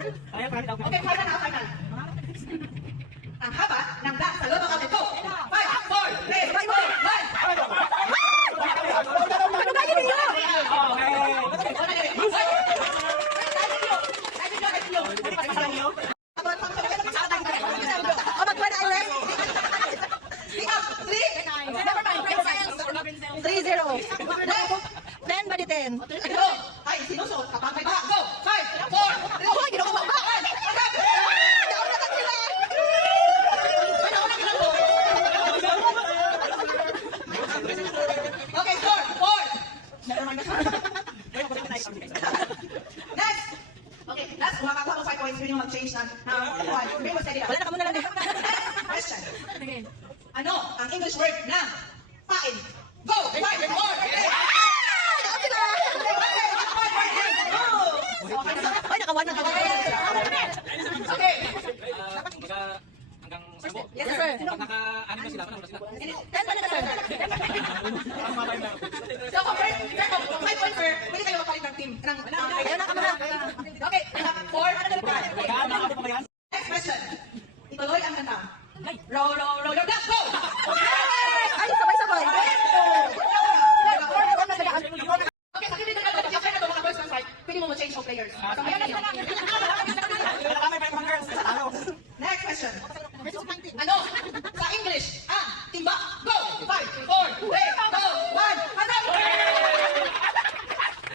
Okay, final na, final. Ang haba ng black sa loob ng outlet ko. 5, 4, 3, 2, 1. Ano kaya ninyo? Oh, magkuha na ulit. 3-0. 10 ba di 10? Ay, sinusot. Kapag may baha, go! 5, 4, 3, Oh, ginagawa ba? Daon na sila. okay, score! 4! Next! Okay, last. Makakuha ko 5 points. Pwede mo mag-change ng one. Bring mo steady up. Wala na ka muna lang. Question. Ano ang English word ng pain? Go! 5, 4, 3, Daon sila. Ay, nakawan na ka. Okay. Hanggang 10. Yes, sir. Pag naka-ano na sila, panahon na sila. 10 ba na sir? So, for 5 points, sir, pwede kayo magpalit ng team.